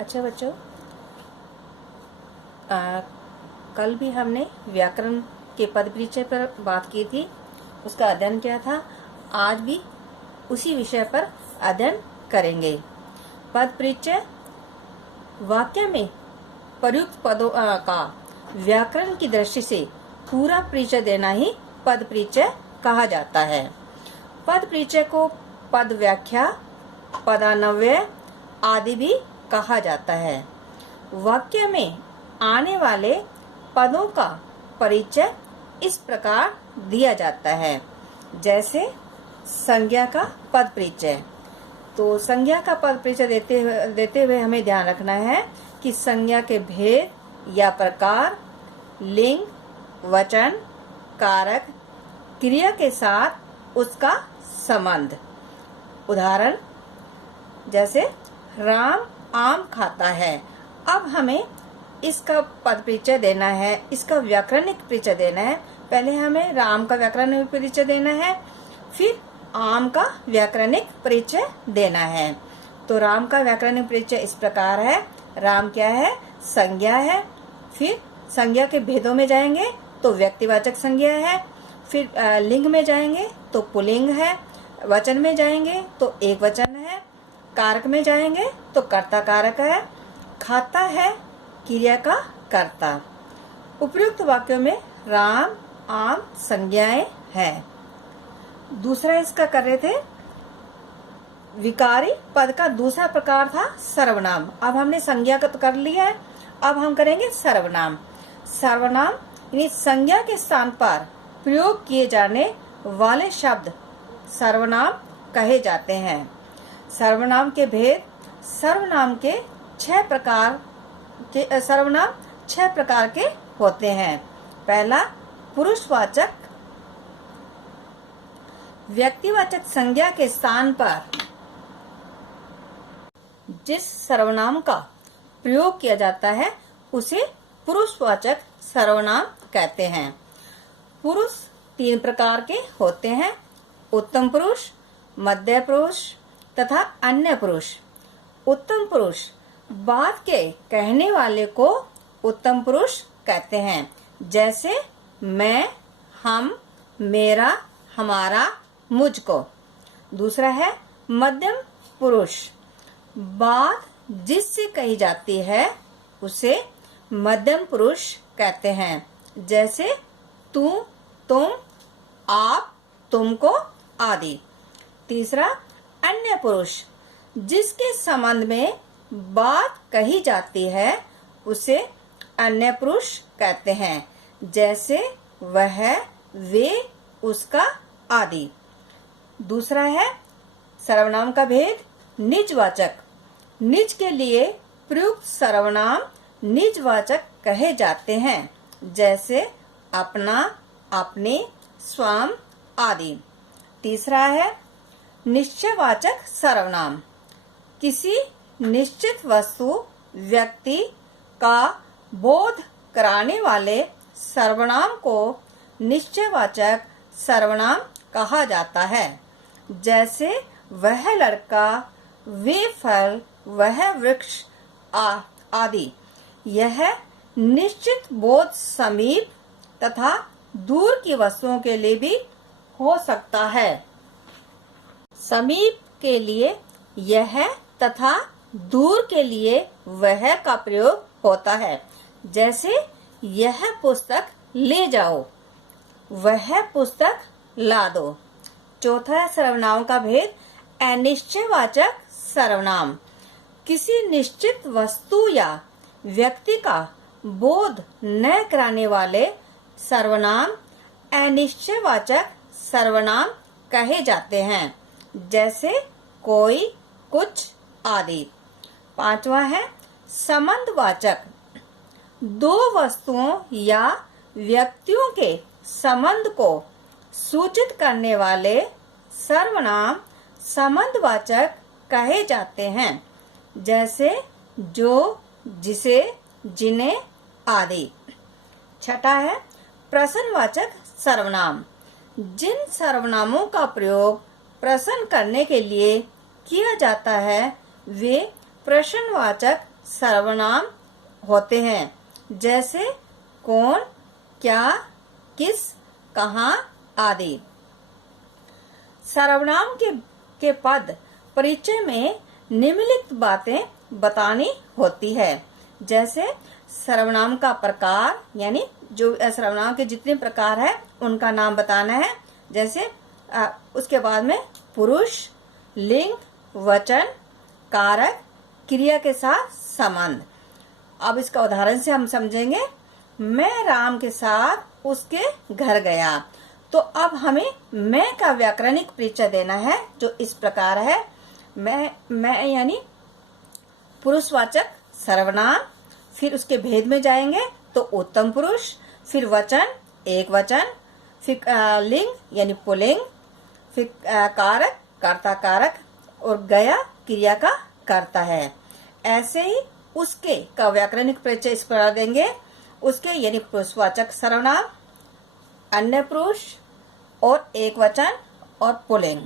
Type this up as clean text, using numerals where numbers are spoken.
अच्छा बच्चों, कल भी हमने व्याकरण के पद परिचय पर बात की थी, उसका अध्ययन किया था। आज भी उसी विषय पर अध्ययन करेंगे। पद परिचय वाक्य में प्रयुक्त पदों का व्याकरण की दृष्टि से पूरा परिचय देना ही पद परिचय कहा जाता है। पद परिचय को पद व्याख्या, पदान्वय आदि भी कहा जाता है। वाक्य में आने वाले पदों का परिचय इस प्रकार दिया जाता है, जैसे संज्ञा का पद परिचय। तो संज्ञा का पद परिचय देते हुए हमें ध्यान रखना है कि संज्ञा के भेद या प्रकार, लिंग, वचन, कारक, क्रिया के साथ उसका संबंध। उदाहरण जैसे राम आम खाता है। अब हमें इसका पद परिचय देना है, इसका व्याकरणिक परिचय देना है। पहले हमें राम का व्याकरणिक परिचय देना है, फिर आम का व्याकरणिक परिचय देना है। तो राम का व्याकरणिक परिचय इस प्रकार है। राम क्या है? संज्ञा है। फिर संज्ञा के भेदों में जाएंगे तो व्यक्तिवाचक संज्ञा है। फिर लिंग में जाएंगे तो पुल्लिंग है। वचन में जाएंगे तो एक वचन है। कारक में जाएंगे तो कर्ता कारक है। खाता है क्रिया का कर्ता। उपयुक्त वाक्यों में राम आम संज्ञाएं हैं। दूसरा इसका कर रहे थे, विकारी पद का दूसरा प्रकार था सर्वनाम। अब हमने संज्ञा का तो कर लिया है, अब हम करेंगे सर्वनाम। सर्वनाम यानी संज्ञा के स्थान पर प्रयोग किए जाने वाले शब्द सर्वनाम कहे जाते हैं। सर्वनाम के भेद। सर्वनाम 6 प्रकार के होते हैं। पहला, पुरुषवाचक। व्यक्तिवाचक संज्ञा के स्थान पर जिस सर्वनाम का प्रयोग किया जाता है उसे पुरुषवाचक सर्वनाम कहते हैं। पुरुष 3 प्रकार के होते हैं: उत्तम पुरुष, मध्य पुरुष तथा अन्य पुरुष। उत्तम पुरुष बात के कहने वाले को उत्तम पुरुष कहते हैं, जैसे मैं, हम, मेरा, हमारा, मुझको। दूसरा है मध्यम पुरुष। बात जिससे कही जाती है उसे मध्यम पुरुष कहते हैं, जैसे तू, तुम, आप, तुमको आदि। तीसरा, अन्य पुरुष। जिसके संबंध में बात कही जाती है उसे अन्य पुरुष कहते हैं, जैसे वह, वे, उसका आदि। दूसरा है सर्वनाम का भेद, निजवाचक। निज के लिए प्रयुक्त सर्वनाम निजवाचक कहे जाते हैं, जैसे अपना, अपने, स्वयं आदि। तीसरा है निश्चयवाचक सर्वनाम। किसी निश्चित वस्तु, व्यक्ति का बोध कराने वाले सर्वनाम को निश्चयवाचक सर्वनाम कहा जाता है, जैसे वह लड़का, वे फल, वह वृक्ष आदि। यह निश्चित बोध समीप तथा दूर की वस्तुओं के लिए भी हो सकता है। समीप के लिए यह तथा दूर के लिए वह का प्रयोग होता है, जैसे यह पुस्तक ले जाओ, वह पुस्तक ला दो। चौथा है सर्वनाम का भेद, अनिश्चयवाचक सर्वनाम। किसी निश्चित वस्तु या व्यक्ति का बोध न कराने वाले सर्वनाम अनिश्चयवाचक सर्वनाम कहे जाते हैं, जैसे कोई, कुछ आदि। पांचवा है संबंधवाचक। दो वस्तुओं या व्यक्तियों के संबंध को सूचित करने वाले सर्वनाम संबंधवाचक कहे जाते हैं, जैसे जो, जिसे, जिन्हें आदि। छठा है प्रश्नवाचक सर्वनाम। जिन सर्वनामों का प्रयोग प्रश्न करने के लिए किया जाता है वे प्रश्नवाचक सर्वनाम होते हैं, जैसे कौन, क्या, किस, कहाँ आदि। सर्वनाम के पद परिचय में निम्नलिखित बातें बतानी होती है, जैसे सर्वनाम का प्रकार, यानी जो सर्वनाम के जितने प्रकार है उनका नाम बताना है। जैसे उसके बाद में पुरुष, लिंग, वचन, कारक, क्रिया के साथ संबंध। अब इसका उदाहरण से हम समझेंगे। मैं राम के साथ उसके घर गया। तो अब हमें मैं का व्याकरणिक परिचय देना है, जो इस प्रकार है। मैं यानी पुरुषवाचक सर्वनाम, फिर उसके भेद में जाएंगे तो उत्तम पुरुष, फिर वचन, एक वचन, फिर लिंग यानी पुल्लिंग, फिर कारक, कर्ता कारक, और गया क्रिया का कर्ता है। ऐसे ही उसके का व्याकरणिक परिचय इस प्रकार देंगे। उसके यानी पुरुषवाचक सर्वनाम, अन्य पुरुष और एक वचन और पुल्लिंग।